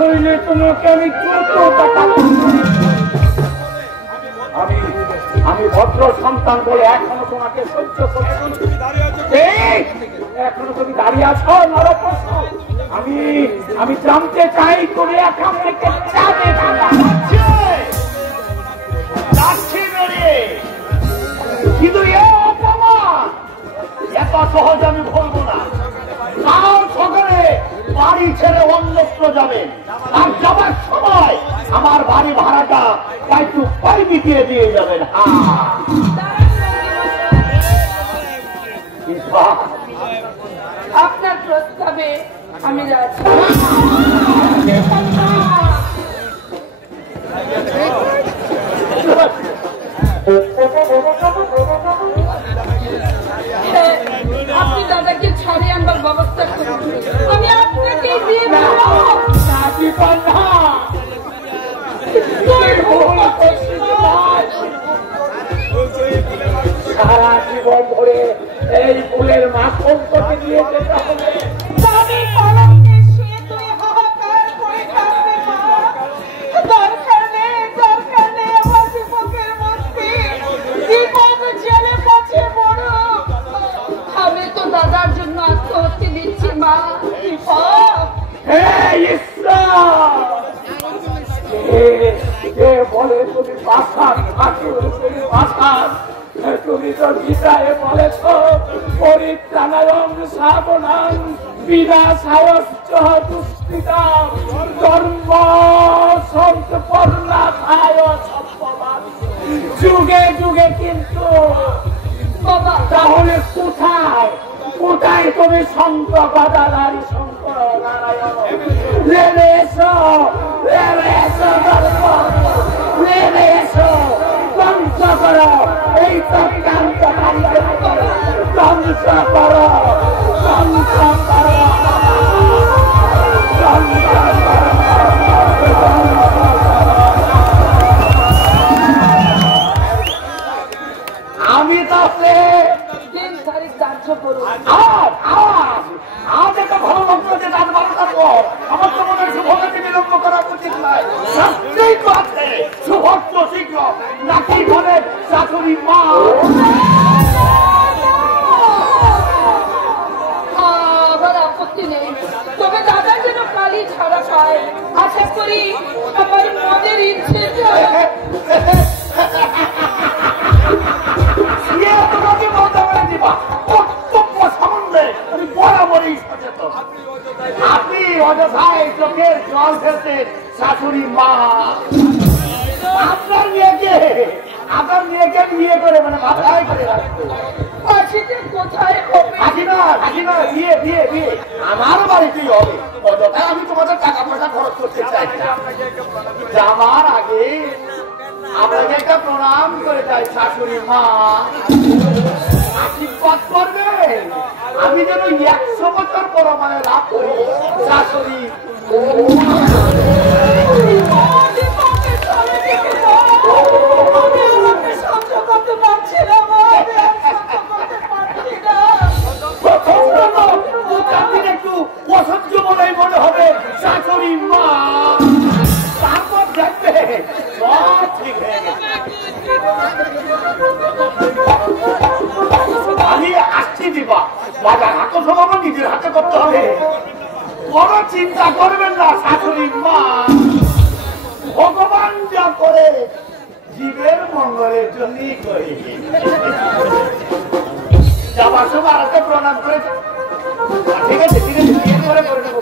নইলে তোমাকে আমি আমি ভদ্র সন্তান বলে এখনো তোমাকে সহ্য করছি। এখনো তুমি দাঁড়িয়ে আছো নরপশু। আমি জানতে চাই তুমি এখান থেকে যাবে কিন্তু অপমান এত সহজে আমি বলবো না। কাল সকালে বাড়ি ছেড়ে অন্যত্র যাবেন, আর যাবার সময় আমার বাড়ি ভাড়াটা একটু পাই মিটিয়ে দিয়ে যাবেন। আপনার প্রস্তাবে আমি রাজি। আপনি দাদাকে ছাড়িয়ে আনবার ব্যবস্থা করুন, আমি আপনাকে দিয়ে সারা জীবন ধরে এই ফুলের মাখন করতে দিয়ে যেতে হবে। আমি তো দাদার জন্য আত্মহত্যা দিচ্ছি মা। বলে তুমি বাসান তুমি বাসান, তুমি তো গীতায় বলেছ পরিত্রাণায়ং সাবধান বিনাশায়শ্চ দুষ্কৃতাম ধর্ম সম্পন্নাথায় সম্পদান। যুগে যুগে কিন্তু তাহলে কোথায় কোথায় তুমি সন্ত গদাধারী শঙ্কর নারায়ণ নেমে এসো, নেমে এসো, নেমে এসো, ধ্বংস করো এই চক্রান্তকারীদের, ধ্বংস করো, ধ্বংস করো, ধ্বংস করো। আমি তাহলে দিন তারিখ ধার্য করুন। আজ একটা ভালো লগ্ন যে রাত 12টার পর আমার তো মনে হয় শুভকে বিলম্ব করা উচিত নয়। শাস্ত্রেই তো আছে শুভত্ব শীঘ্র নাকি বলে শাশুড়ি মা। আমার আপত্তি নেই, তবে দাদা যেন কালি ছাড়া পায়। আশা করি আমার মনের ইচ্ছে তোমাকে মজা করে দিবা। কর্তব্য সম্বন্ধে আমি বরাবরই সচেতন। আপনি অযথায় চোখের জল ফেলতেন শাশুড়ি মা। আপনার মেয়েকে বিয়ে করে মানে মাথায় করে রাখতো। কোথায় হবে? বিয়ে বিয়ে বিয়ে আমার বাড়িতেই হবে। অযথায় আমি তোমাদের টাকা পয়সা খরচ করতে চাই না। যাওয়ার আগে আপনাকে একটা প্রণাম করে যাই শাশুড়ি মা। আশীর্বাদ করবেন আমি যেন 100 বছর বড় মানে লাভ করি শাশুড়ি। একটু অসহ্য বলেই মনে হবে শাশুড়ি মা, তারপর দেখবে সব ঠিক হয়ে গেছে। আমি আসছি দিবা, বাজার হাতে সমাবো নিজের হাতে করতে হবে। বড় চিন্তা করবেন না শাশুড়ি মা, ভগবান যা করে জীবের মঙ্গলের জন্যই করে। যাবার সময় আর একটা প্রণাম করে ঠিক আছে ঠিক আছে বিয়ে করে করে নেবো।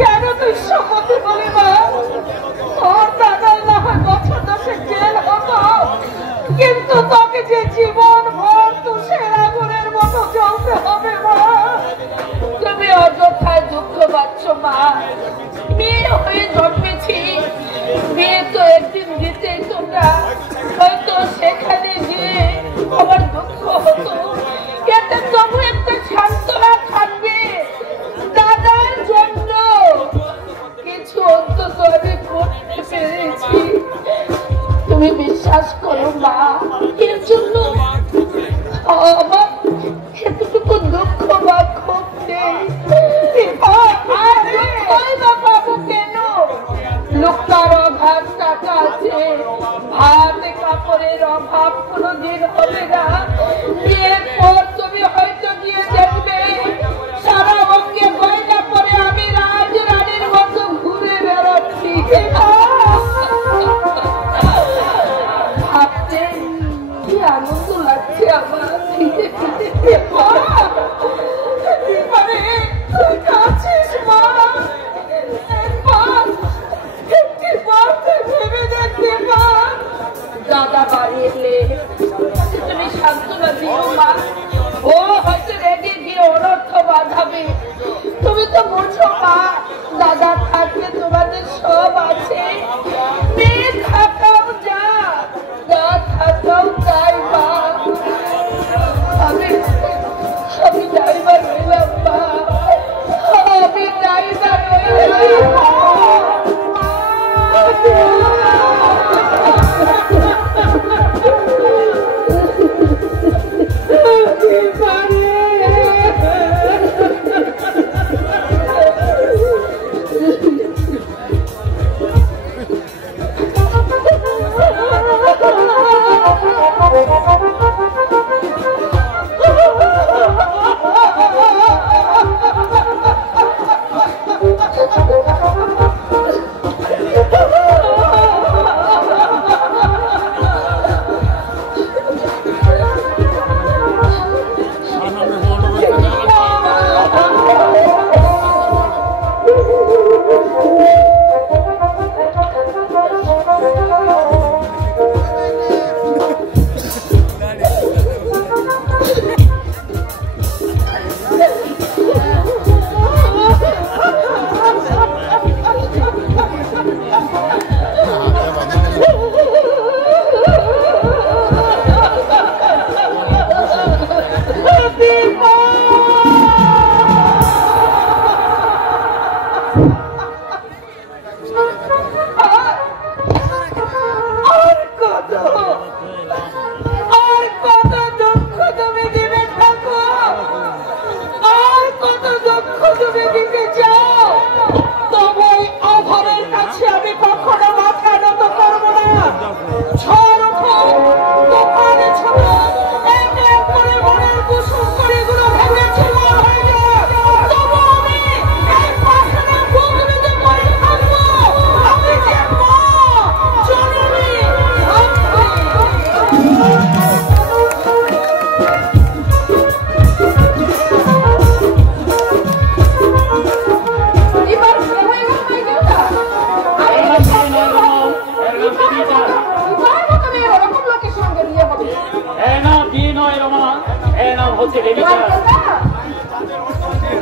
কেন তুই সম্মতি বলি মা? তোর দাদার না হয় বছর 10 জেল হতো, কিন্তু তোকে যে জীবন ভর তুষের আগুনের মতো জ্বলতে হবে মা। তুমি অযথায় দুঃখ পাচ্ছ মা। তুমি বিশ্বাস করো মা, এর জন্য আমার এতটুকু দুঃখ বা ক্ষোভ নেই। আর দুঃখই বা পাবো কেন? লোকটার অভাব টাকা আছে, ভাত কাপড়ের অভাব কোনোদিন হবে না। বিয়ের পর তুমি হয়তো গিয়ে দেখবে সারা অঙ্গে গয়না পরে আমি রাজ রানীর মতো ঘুরে বেড়াচ্ছি। ভাবতে কি আনন্দ লাগছে আমার। কাছিস মা, দাদা বাড়ি এলে তুমি সান্ত্বনা দিও মা। ও হয়তো রেডি গিয়ে অনর্থ বাঁধাবে। তুমি তো বুঝো মা, দাদা থাকলে তোমাদের সব আছে। মেয়ে থাকাও যা, না থাকাও তাই মা। আমি ড্রাইভার হইলাম মা, আমি ড্রাইভার হইলাম।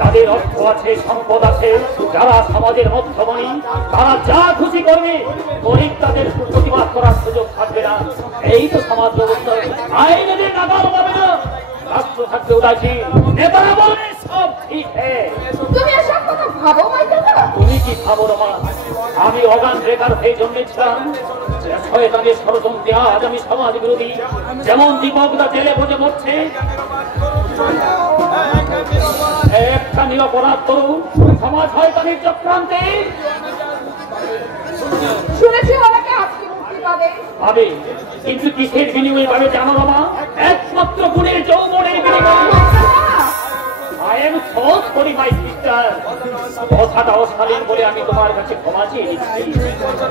যাদের অর্থ আছে, সম্পদ আছে, যারা সমাজের মধ্যমণি, তারা যা খুশি করবে, গরিব তাদের প্রতিবাদ করার সুযোগ থাকবে না। এই তো সমাজ ব্যবস্থা। আইনের নাগাল পাবে না, রাষ্ট্র থাকবে উদাসীন, নেতারা বলবে সব ঠিক। তুমি এসব কথা ভাবো না? তুমি কি ভাবো রমা? আমি অগান বেকার হয়ে জন্মেছিলাম। শয়তানের ষড়যন্ত্রে আজ আমি সমাজ বিরোধী। যেমন দীপকদা জেলে বসে মরছে, একটা নিরপরাধ তরুণ সমাজ শয়তানের চক্রান্তে শুনেছি অনেকে আজকে মুক্তি পাবে। পাবে, কিন্তু কিসের বিনিময়ে পাবে জানো রমা? একমাত্র গুণের যৌবনের বিনিময়ে। I am so sorry my sister, কথাটা অশালীন বলে আমি তোমার কাছে ক্ষমা চেয়ে নিচ্ছি,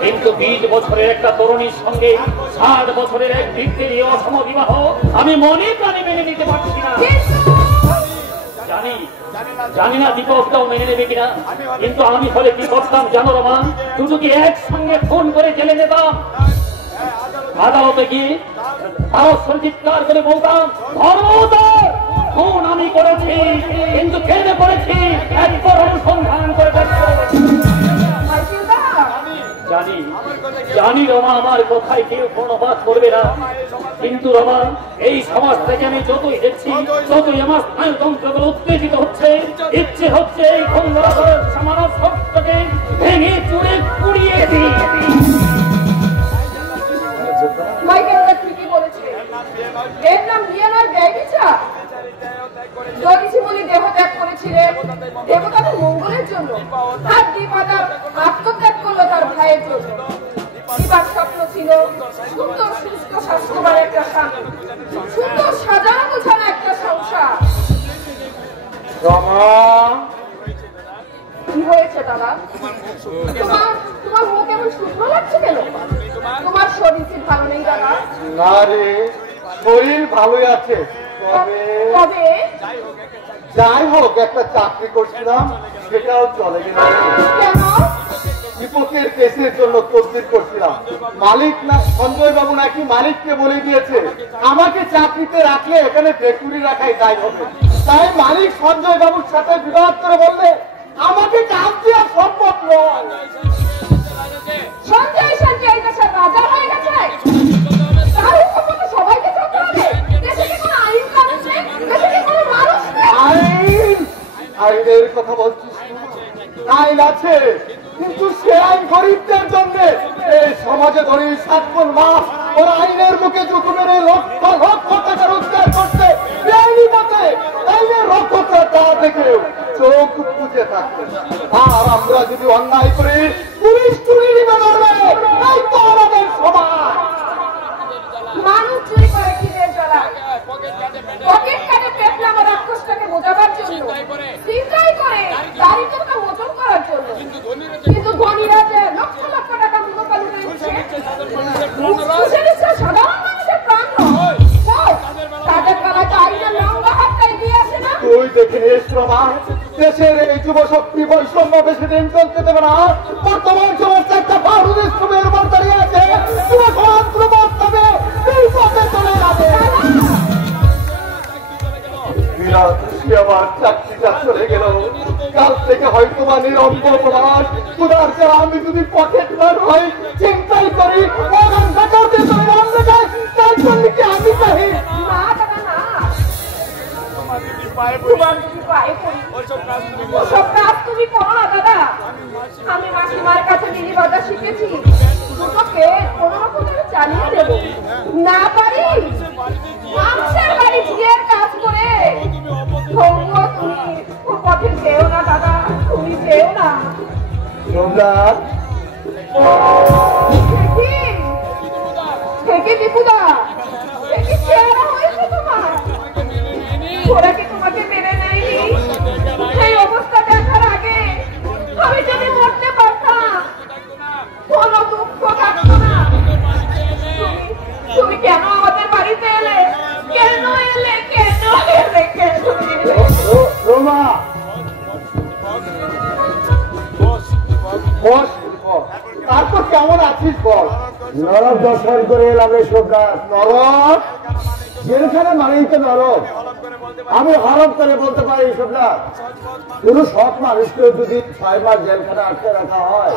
কিন্তু 20 বছরের একটা তরুণীর সঙ্গে 60 বছরের এক বৃদ্ধের এই অসম বিবাহ আমি মনে প্রাণে মেনে নিতে পারছি না। জানি না দীপকটাও মেনে নেবে কিনা, কিন্তু আমি হলে কি করতাম জানো রমা? দুটোকে একসঙ্গে ফোন করে জেলে নিতাম, আদালতে গিয়ে আরো চিৎকার করে বলতাম, ধর্মোদর খুন আমি করেছি, কিন্তু কেন করেছি একবার অনুসন্ধান করে দেখো। জানি রমা আমার কথায় কেউ প্রণবাদ করবে না, কিন্তু রমা এই সমাজ থেকে আমি যতই দেখছি ততই আমার স্নায়ুতন্ত্রগুলো উত্তেজিত হচ্ছে। ইচ্ছে হচ্ছে এই খন্ডার সমাজ সবটাকে ভেঙে চুরে পুড়িয়ে দিই। জন্য, আর দীপা তার আত্মত্যাগ করলো তার ভাইয়ের জন্য। দীপার স্বপ্ন ছিল সুন্দর সুস্থ স্বাস্থ্যবান একটা স্বামী, সুন্দর সাজানো গোছানো একটা সংসার। কি হয়েছে দাদা? তোমার মুখ এমন শুকনো লাগছে কেন? তোমার শরীর কি ভালো নেই দাদা? না রে, শরীর ভালোই আছে, তবে যাই হোক একটা চাকরি করছিলাম, সেটাও চলে গেল। কেন? দীপকের কেসের জন্য তদবির করছিলাম। মালিক না সঞ্জয় বাবু নাকি মালিককে বলে দিয়েছে আমাকে চাকরিতে রাখলে এখানে বেকুরি রাখাই দায় হবে। তাই মালিক সঞ্জয় বাবুর সাথে বিবাদ করে বললে আমাকে কাজ দেওয়া সম্ভব নয়। সঞ্জয় দেশের রাজা হয়ে গেছে, তার উপর সবাইকে চলতে হবে। দেশে কি কোনো আইন কানুন নেই? দেশে কি কোনো মানুষ নেই? আইনের কথা বলছিস? আইন আছে, কিন্তু সে আইন গরিবদের জন্য। এই সমাজে ধরে 7 মাস ওরা আইনের মুখে ঝুঁকু মেরে লক্ষ লক্ষ টাকা রোজগার করছে বেআইনি পথে। আইনের রক্ষকরা তা দেখে চোখ বুঝে থাকবে। আর আমরা যদি অন্যায় করি পুলিশ চুরি নিবে ধরবে। এই তো আমাদের সমাজ। মানুষ চুরি করে খিদের জ্বালা, পকেট কাটে পেটলাম রাক্ষসটাকে বোঝাবার জন্য, চিন্তাই করে দারিদ্রতা মোচন করার জন্য। কিন্তু ধনীরা যে লক্ষ লক্ষ টাকা মুখপালু নিচ্ছে, সাধারণ মানুষের প্রাণ নয়। তাদের বেলায় তো আইনের লঙ্ঘা হাতটাই দিয়ে আসে না। তুই দেখে নিস রমা, দেশের এই যুব শক্তি বৈষম্য বেশি দিন চলতে দেবে না। বর্তমান সমাজটা একটা বারুদের সময়ের উপর দাঁড়িয়ে আছে। যুব সমাজ প্রবর্ত হবে, এই পথে চলে যাবে। আমার চাকরিটা চলে গেল, কাল থেকে হয়তো বা নিরন্তর প্রবাস। খুদার ছাড়া আমি যদি পকেট ম্যান হই, চিন্তাই করি তাই জন্য কি আমি চাই না দাদা না, ওসব কাজ তুমি করো না দাদা। আমি মাসিমার কাছে বিধি বাজার শিখেছি, দুটোকে কোনো রকম চালিয়ে দেবো। না পারি মানুষের বাড়ি ঝিয়ের কাজ করে তবুও তুমি ও পথে যেও না দাদা, তুমি যেও না। থেকে দীপুদা, দেখি চেহারা হয়েছে তোমার। ওরা কি তোমাকে মেনে নেয়নি? সেই অবস্থা দেখার আগে আমি যদি মরতে পারতাম কোনো দুঃখ থাকতো না। তুমি কেন আমাদের বাড়িতে এলে? কেন এলে? কেন এলে? কেন এলে? রোমা, তারপর কেমন আছিস বল? নরক দর্শন করে এলাম রে সোমনাথ। নরক যেখানে মানেই তো নরক। আমি হরফ করে বলতে পারি সোমনাথ, কোন সৎ মানুষকে যদি 6 মাস জেলখানা আটকে রাখা হয়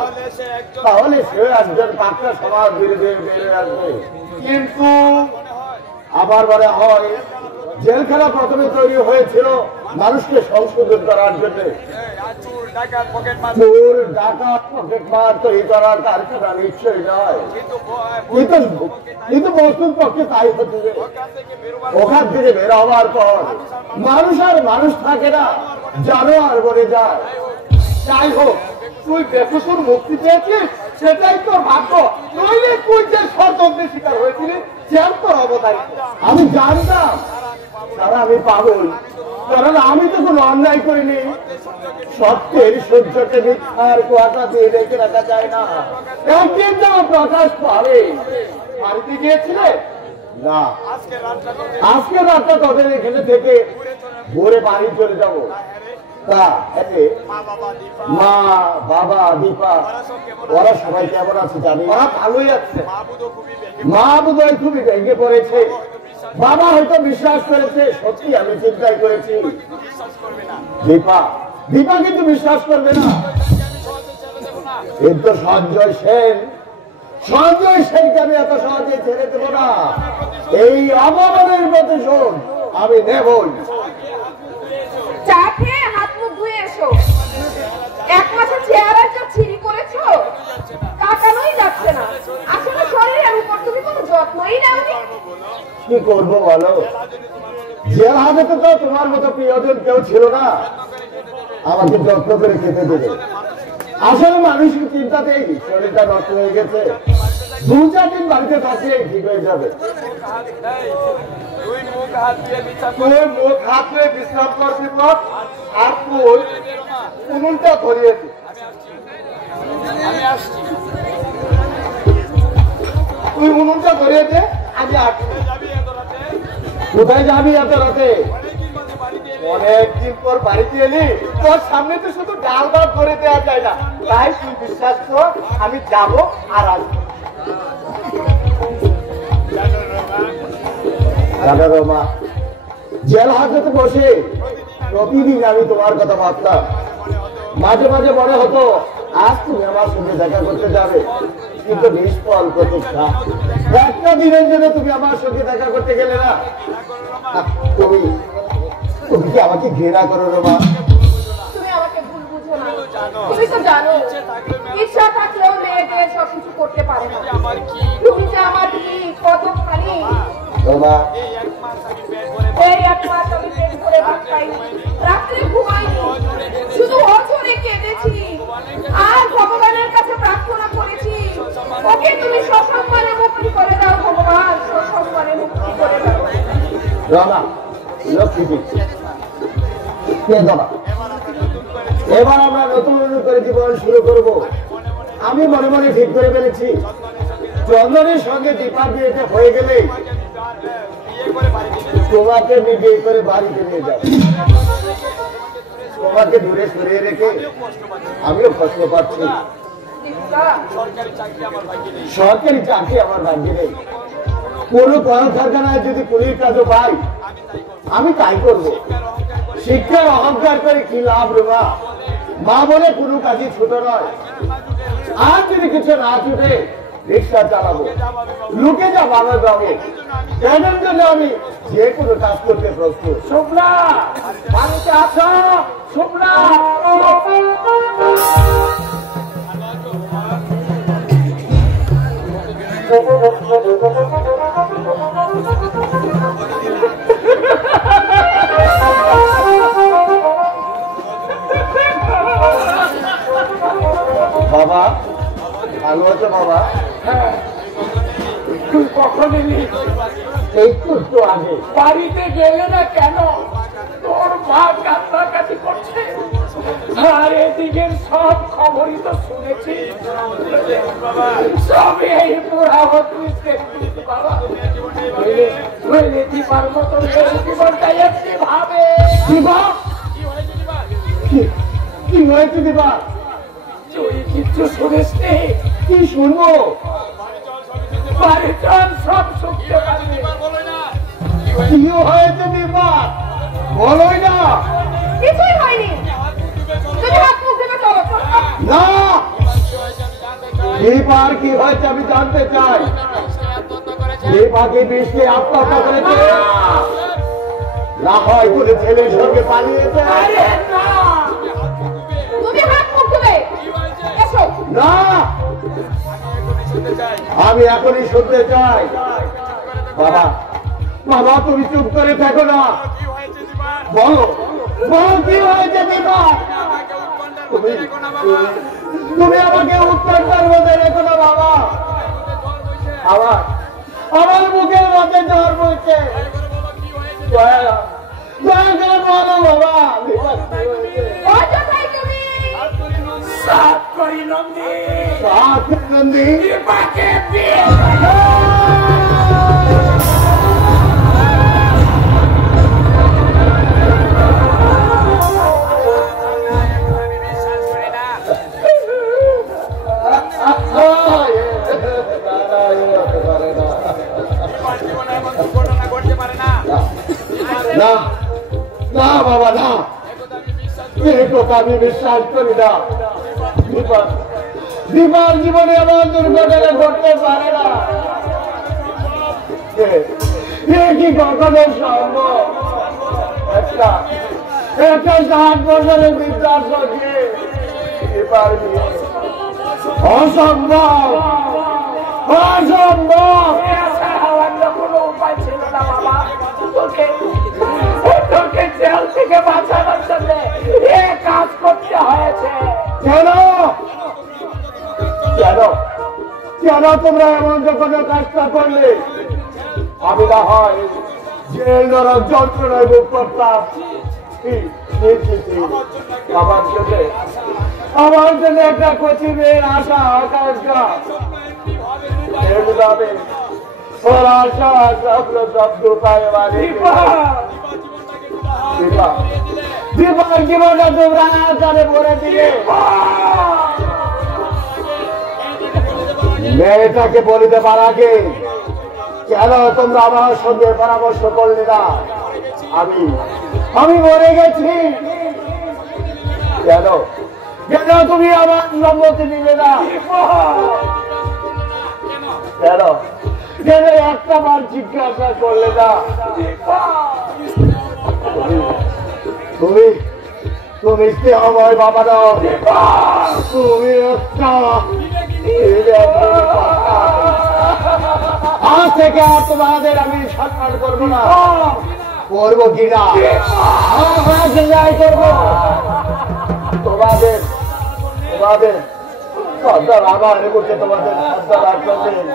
তাহলে সে একজন পাক্কা সমাজ বিরোধী বেড়ে আসবে। কিন্তু আমার মনে হয় জেলখানা প্রথমে তৈরি হয়েছিল মানুষকে সংশোধন করার জন্য। চোর ডাকাত পকেটমার তৈরি করার কারখানা নিশ্চয়ই নয়, কিন্তু বস্তুর পক্ষে তাই হচ্ছে। ওখান থেকে বের হওয়ার পর মানুষ আর মানুষ থাকে না, জানোয়ার বনে যায়। যাই হোক, তুই বেকসুর মুক্তি পেয়েছিস, সেটাই তোর ভাগ্য। নইলে তুই যে ষড়যন্ত্রের শিকার হয়েছিলি, যেন তোর অবদান। আমি জানতাম তারা আমি পাগল, কারণ আমি তো কোনো অন্যায় করিনি। সত্যের সূর্যকে মিথ্যার কুয়াশা দিয়ে রেখে রাখা যায় না, একদিন তো প্রকাশ পাবে। বাড়িতে গিয়েছিলে? না, আজকে রাতটা তোদের এখানে থেকে ভোরে বাড়ি চলে যাবো। তা মা বাবা দীপা ওরা সবাই কেমন আছে জানি? ওরা ভালোই আছে। মা বোধহয় খুবই ভেঙে পড়েছে, বাবা হয়তো বিশ্বাস করেছে। সত্যি আমি চিন্তাই করেছি দীপা কিন্তু বিশ্বাস করবে না। কিন্তু সঞ্জয় সেনকে আমি এত সহজে ছেড়ে দেবো না। এই অপমানের প্রতিশোধ আমি নেবই। চা খেয়ে হাত মুখ ধুয়ে এসো। 1 মাসের চেহারা যা ছিঁড়ি করেছো, কাটানোই যাচ্ছে না। আসলে শরীরের উপর তুমি কোনো যত্নই নাওনি। কি করবো বলো, জেল হাজতে তো তোমার মতো প্রিয়জন কেউ ছিল না। আমাকে যত্ন করে খেতে দেবে। আসলে মানুষের চিন্তাতেই শরীরটা নষ্ট হয়ে গেছে, 2-4 দিন বাড়িতে থাকলেই ঠিক হয়ে যাবে। তুই মুখ হাত ধুয়ে বিশ্রাম করবি পর, আর তুই উনুনটা ধরিয়েছি। আমি আসছি, তুই উনুনটা ধরিয়ে দে, আমি আসছি। কোথায় যাবি এত রাতে? অনেকদিন পর বাড়িতে এলি, তোর সামনে তো শুধু ডাল ভাত ধরে দেওয়া যায় না, তাই তুই বিশ্বাস কর আমি যাবো আর আসবো। রাধা রমা, জেল হাজতে বসে প্রতিদিন আমি তোমার কথা ভাবতাম। মাঝে মাঝে মনে হতো আজ তুমি আমার সঙ্গে দেখা করতে যাবে, কিন্তু নিষ্ফল প্রতীক্ষা। একটা দিনের জন্য তুমি আমার সঙ্গে দেখা করতে গেলে না। তুমি তুমি কি আমাকে ঘৃণা করো রমা? তুমি আমাকে ভুল বুঝো না। তুমি তো জানো ইচ্ছা থাকলেও মেয়েকে সবকিছু করতে পারে না। তুমি যে আমার কি কতখানি রমা, এই 1 মাস আমি পেট করে ভাত খাইনি, রাত্রে ঘুমাইনি, শুধু অঝরে কেঁদেছি আর ভগবানের কাছে প্রার্থনা করেছি, ওকে তুমি সসম্মানে মুক্তি করে দাও ভগবান, সসম্মানে মুক্তি করে দাও। রমা, লক্ষ্মী দিচ্ছি, কেঁদো না। এবার আমরা নতুন করে জীবন শুরু করব। আমি মনে মনে ঠিক করে ফেলেছি, চন্দনের সঙ্গে দীপার বিয়েটা হয়ে গেলে তোমাকে আমি বিয়ে করে বাড়িতে নিয়ে যাব। তোমাকে দূরে সরিয়ে রেখে আমিও কষ্ট পাচ্ছি। সরকারি চাকরি আমার ভাগ্যে নেই। কোনো কলকারখানায় যদি কুলির কাজও পাই আমি তাই করবো। শিক্ষার অহংকার করে কি লাভ রোমা? মা বলে কোনো কাজই ছোট নয়। আর যদি কিছু না ছুটে রিক্সা চালাবো, লুকে যা বাবা যাবো, এটার জন্য আমি যে কোনো কাজ করতে প্রস্তুত। শুভ্রা, বাড়িতে আছো? শুভ্রা, বাবা ভালো আছো বাবা? তুই কখন এলি? এই তো একটু আগে। বাড়িতে গেলে না কেন? তোর মা কান্নাকাটি করছে, আর এদিকে সব খবরই তো শুনেছি। সব এই বুড়া বাবা দীপার মতো জীবনটাই একটি ভাবে। দিবা কি হয়েছে? দিবা তুই কিচ্ছু শুনিস নি? কি শুনবো? বাড়ি চল, সব শুনতে পারবি। কি হয়েছে দিবা? বলোই না। কিছুই হয়নি, তুমি হাত মুখ ধুয়ে চলো। না, দীপার কি হয়েছে আমি জানতে চাই। দীপা কি বৃষ্টি আত্মহত্যা করেছে? না হয় কোনো ছেলের সঙ্গে পালিয়েছে? তুমি হাত মুখ ধুবে এসো। না, আমি এখনই শুনতে চাই। বাবা, বাবা তুমি চুপ করে থাকো না, বলো বলো কি হয়েছে দীপা? তুমি আমাকে উত্তরটার মধ্যে রেখো না বাবা। আমার মুখের মধ্যে জ্বর বলছে। দয়া করে বলো বাবা। সাত করি নন্দী, নন্দী দীপাকে বিয়ে। না না বাবা না, এই কথা আমি বিশ্বাস করি না। দীপার জীবনে এমন দুর্ঘটনা ঘটতে পারে না। কি কখনো সম্ভব? একটা 60 বছরের বিদ্যার সঙ্গে দীপার বিয়ে অসম্ভব, অসম্ভব। কোনো উপায় ছিল না বাবা, তোকে জেল থেকে বাঁচানোর জন্য এ কাজ করতে হয়েছে। কেন কেন কেন তোমরা এমন যখন কাজটা করলে? আমি না হয় জেল নরক যন্ত্রণায় ভোগ করতাম। আমার জন্য একটা কচি মেয়ের আশা আকাঙ্ক্ষা এইভাবে ওর আশা স্বপ্ন শব্দ পায় দীপার জীবনে তোমরা আকারে ভরে দিলে। মেয়েটাকে বলিতে পারাকে কেন তোমরা আমার সঙ্গে পরামর্শ করলে না? আমি মরে গেছি কেন কেন তুমি আমার সম্মতি দিলে না? কেন কেন একটা বার জিজ্ঞাসা করলে না? তুমি তুমি কি আমার বাবা দাও? তুমি একটা আজ থেকে আর তোমাদের আমি সম্মান করবো না। করবো কিনা করবো তোমাদের তোমাদের সর্দার আমার করছে তোমাদের সর্দার করবেন।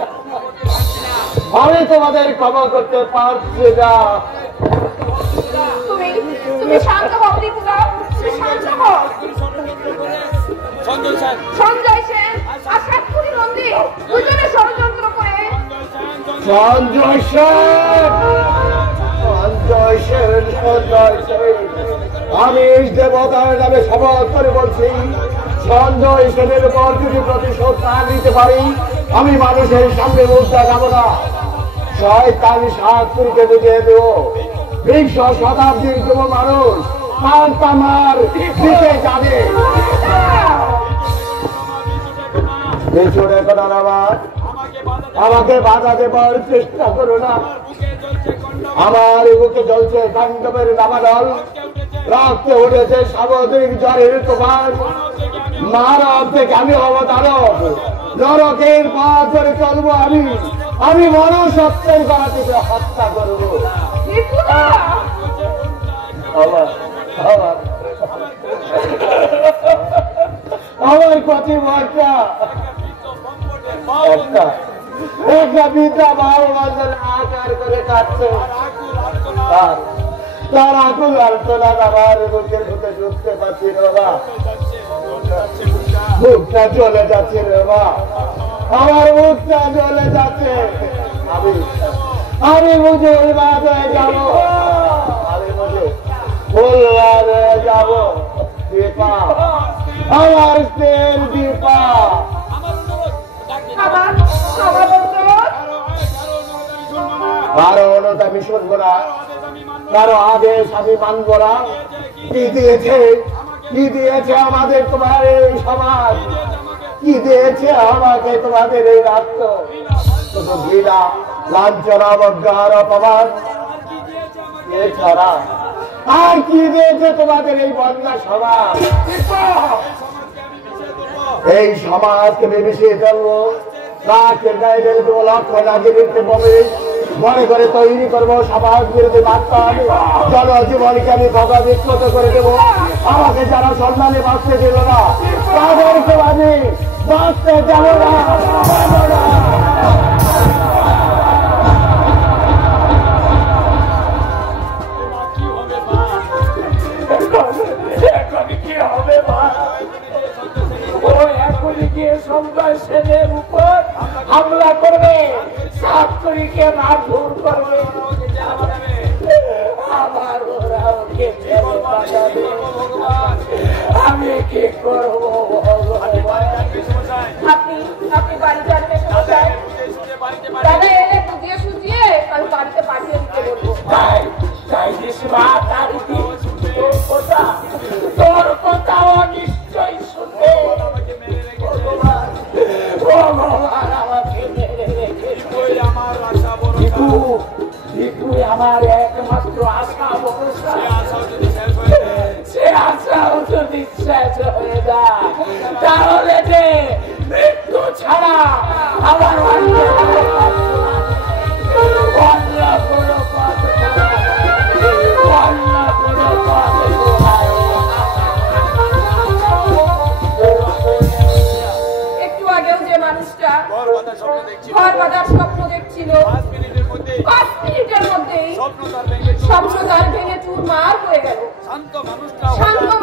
আমি তোমাদের ক্ষমা করতে পারছি না। তুমি শান্ত হও দীপুদা, তুমি শান্ত হও। সঞ্জয় সেন আর সাতপুরি নন্দী দুজনে ষড়যন্ত্র করে সঞ্জয় সেন সঞ্জয় সেন সঞ্জয় সেন আমি এই দেবতার নামে শপথ করে বলছি, সঞ্জয় সেনের উপর যদি প্রতিশোধ না নিতে পারি আমি মানুষের সামনে মুদ্রা যাব না। শয়তান সাতপুরীকে বুঝিয়ে দেব বিংশ শতাব্দীর যুব মানুষ আমার দিতে যাবে। আমাকে বাধা দেবার চেষ্টা করো না। আমার বুকে জ্বলছে তাণ্ডবের দাবানল, রক্তে উঠেছে সামুদ্রিক জ্বরের তুফান। মানব থেকে আমি অবতারক, নরকের পথ ধরে চলবো আমি মনুষ্যত্বের গলাটিকে হত্যা করবো। আমার কচি বাচ্চা একটা বিদ্যা ভালো বাজারে আকার করে কাটছে, তার আকুল আর্তনাদ আমার বুকের ভিতরে ঢুকতে পারছি রে বাবা। মুখটা চলে যাচ্ছে রে বাবা, আমার মুখটা চলে যাচ্ছে। আমি বুঝে উন্মাদ হয়ে যাবো, আমি বুঝে উন্মাদ হয়ে যাবো। দীপা আমার তেল দীপা কারো অনুরোধ আমি শুনবো না, কারো আদেশ আমি মানবো না। কি দিয়েছে আমাদের তোমার এই সমাজ, কি দিয়েছে আমাকে তোমাদের এই রাষ্ট্র? শুধু ঘৃণা, লাঞ্ছনা, অবজ্ঞার, অপমান, এছাড়া আর কি দিয়েছে তোমাদের এই বন্যা সমাজ? এই সমাজকে মিশিয়ে ফেলবো, রাখতে গায়ে ফেলবো, লক্ষ্য লাগিয়ে দিতে হবে, ঘরে ঘরে তৈরি করবো সমাজ বিরোধী বার্তা। জনজীবনকে আমি ভগা বিক্ষত করে দেবো। আমাকে যারা সম্মানে বাঁচতে দিল না তাদেরকে আমি বাঁচতে যাব না। কি হবে মা? ও এখনই গিয়ে সঞ্জয় সেনের উপর হামলা করবে, সাতপুরীকে মারধর করবে, আবার ওরা ওকে ফেলে পাঠাবে। আমি কি করবো আপনি বাড়ি যাবেন দাদা, এলে বুঝিয়ে সুঝিয়ে আমি বাড়িতে পাঠিয়ে দিতে বলবো। তোর কথাও নিশ্চয় শুনবে। আমার একমাত্র আশা ভরসা, সে আশাও যদি শেষ হয়ে যায় তাহলে যে মৃত্যু ছাড়া আমার অন্য কোনো পথ, অন্য কোনো ঘর বাঁধার স্বপ্ন দেখছিল। 5 মিনিটের মধ্যেই স্বপ্ন তার ভেঙে চুরমার হয়ে গেল। শান্ত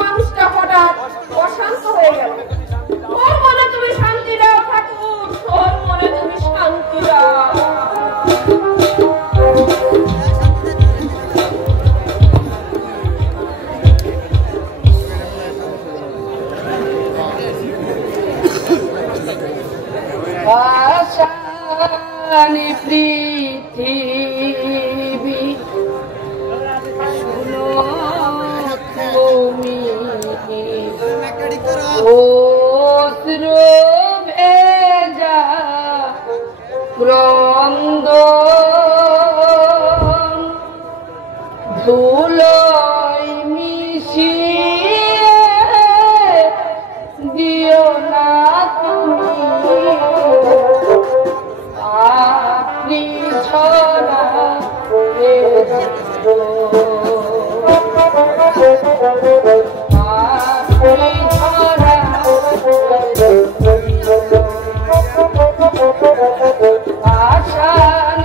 মানুষটা হঠাৎ অশান্ত হয়ে গেল। ওর মনে তুমি শান্তি দাও ঠাকুর, ওর মনে তুমি শান্তি দাও। আশানি পৃথিবী শুনো তুমি, অশ্রু ভেজা ক্রন্দন ধুলোয় মিশিয়ে দিও না তুমি, আপনি ছড়া আপনি ছড়া আশার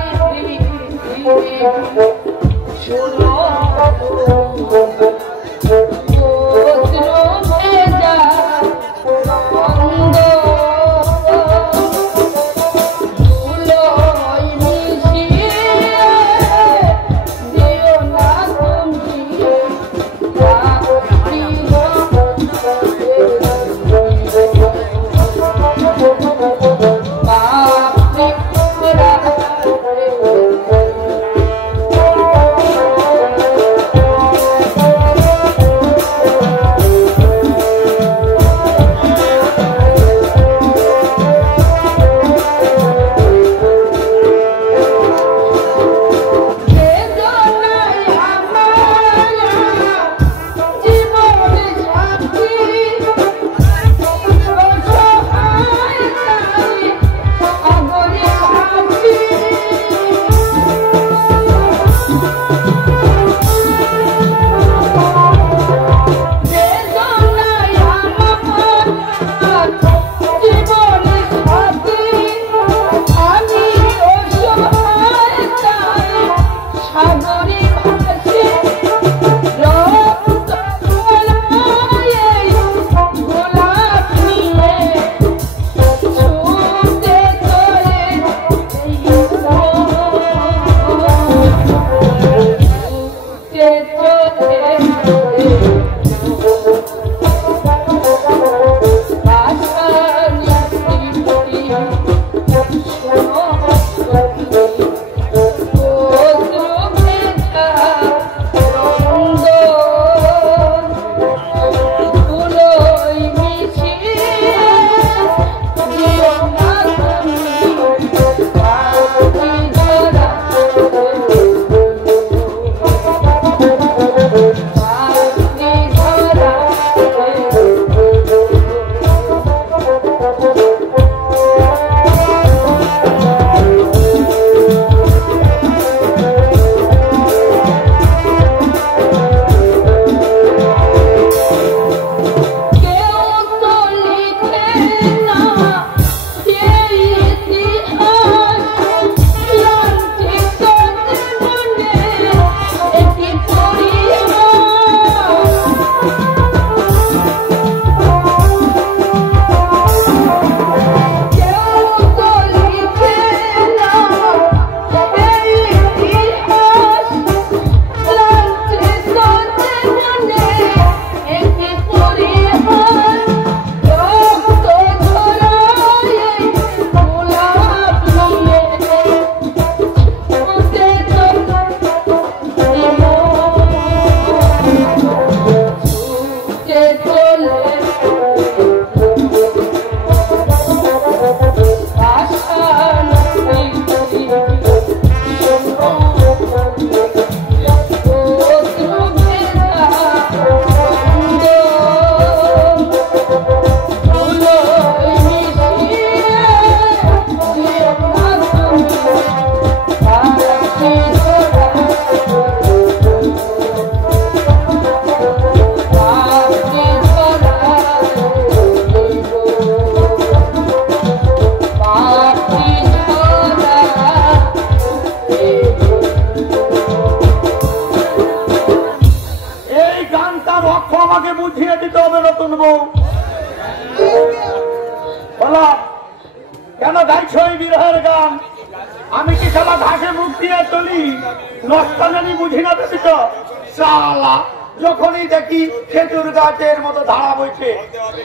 শুনো ভেজা শালা কেন গাইছ এই বিরহের গান? আমি কি শালা ঘাসে মুখ দিয়ে চলি? নষ্ট জানি বুঝি না বেশি তো শালা। যখনই দেখি খেজুর গাছের মতো ধারা বইছে,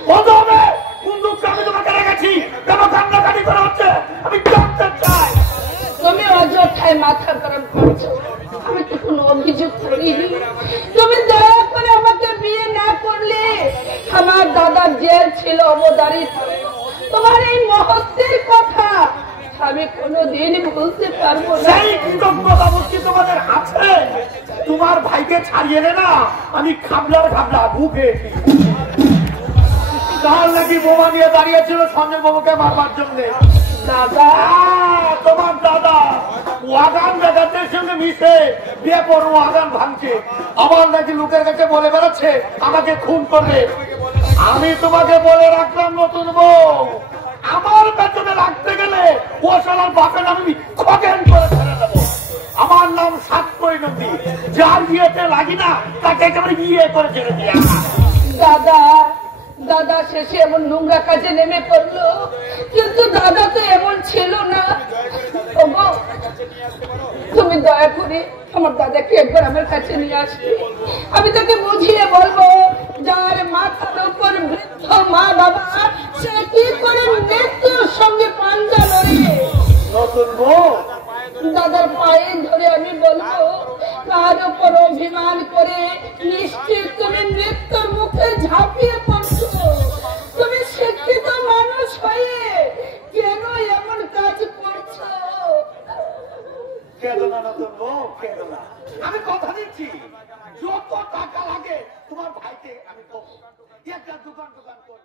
প্রথমে কোন দুঃখ আমি তোমাকে রেখেছি, কেন কান্নাকাটি করা হচ্ছে আমি জানতে চাই। তুমি অযথায় মাথা গরম করছো, আমি তো কোনো অভিযোগ করিনি। তুমি দয়া করে আমাকে বিয়ে না করলে আমার দাদার জেল ছিল অবদারিত। তোমার এই মহত্বের কথা আমি কোনোদিন ভুলতে পারবো না। সেই কৃতজ্ঞতা বুদ্ধি তোমাদের আছে? তোমার ভাইকে ছাড়িয়ে নে না, আমি খাবলার খাবলা বুকে তার নাকি বোমা নিয়ে দাঁড়িয়েছিল সঞ্জয় বাবুকে মারবার জন্য। দাদা, তোমার দাদা ওয়াগান জায়গাদের সঙ্গে মিশে বিয়ে পড়ো ওয়াগান ভাঙছে, আমার নাকি লোকের কাছে বলে বেড়াচ্ছে আমাকে খুন করবে। আমি তোমাকে বলে রাখলাম নতুন বউ, আমার পেছনে রাখতে গেলে ও শালার বাপের আমি খগেন করে ছেড়ে দেবো। আমার নাম সাতকই নদী, যার বিয়েতে লাগি না তাকে একেবারে বিয়ে করে ছেড়ে দিয়া। দাদা দাদা শেষে এমন নোংরা কাজে নেমে পড়লো, কিন্তু দাদা তো এমন ছিল না। ওগো, তুমি দয়া করে আমার দাদাকে একবার আমার কাছে নিয়ে আসবে, আমি তাকে বুঝিয়ে বলবো যার মাথার উপর বৃদ্ধ মা বাবা, সে কি করে মৃত্যুর সঙ্গে পাঞ্জা লড়ে। নতুন বউ, দাদার পায়ে ধরে আমি বলবো, তার উপর অভিমান করে নিশ্চয় তুমি মৃত্যুর মুখে ঝাঁপিয়ে পড়ছো। তুমি শিক্ষিত মানুষ হয়ে কেন এমন কাজ করছো? কেঁদো না নতুন বউ, কেঁদো না। আমি কথা দিচ্ছি, যত টাকা লাগে তোমার ভাইকে আমি দেবো। একটা দোকান করে